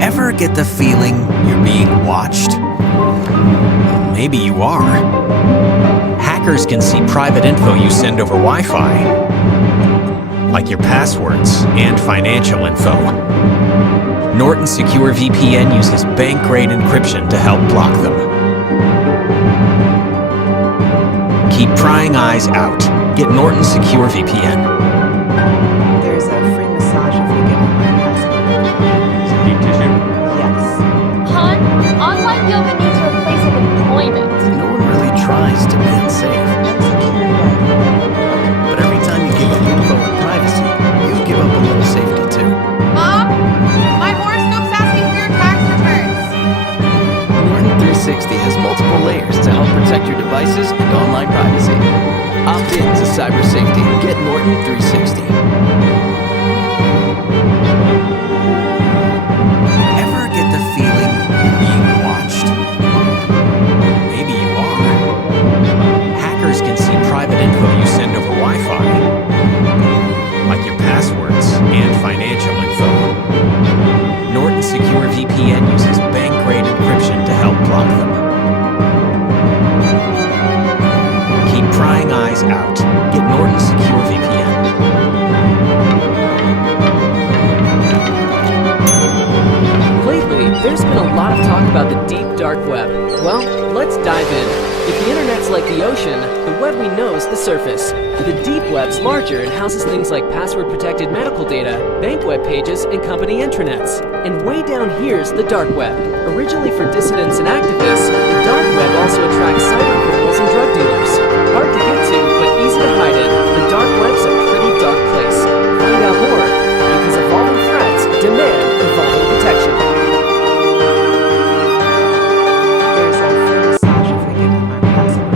Ever get the feeling you're being watched? Maybe you are. Hackers can see private info you send over Wi-Fi, like your passwords and financial info. Norton Secure VPN uses bank-grade encryption to help block them. Keep prying eyes out. Get Norton Secure VPN. There's a free massage if you give me my password. Is it deep tissue? Yes. Hun, online yoga needs your place of employment. No one really tries to be unsafe. But every time you give up info and privacy, you give up a little safety too. Mom, my horoscope's asking for your tax returns. Norton 360 has multiple layers to help protect your devices and online privacy. Opt in to cyber safety and get Norton 360. Ever get the feeling you're being watched? Maybe you are. Hackers can see private info you send over Wi-Fi, like your passwords and financial info. Norton Secure VPN uses bank-grade encryption to help block them. Keep prying eyes out. Get Norton Secure VPN. Lately, there's been a lot of talk about the deep dark web. Well, let's dive in. If the internet's like the ocean, the web we know is the surface. The deep web's larger and houses things like password-protected medical data, bank web pages, and company intranets. And way down here's the dark web. Originally for dissidents and activists, the dark web also attracts cyber criminals and drug dealers. Hard to get to, but easy to hide in, the dark web's a pretty dark place. Find out more, because evolving threats demand evolving protection. There's a free massage if you give me my password.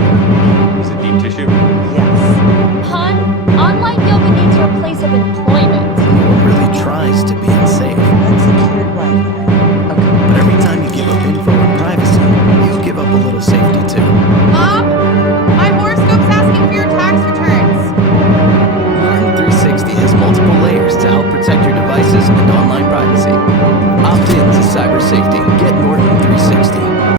Is it deep tissue? Yes. Hun, online yoga needs your place of employment. No one really tries to be unsafe. Unsecured Wi-Fi.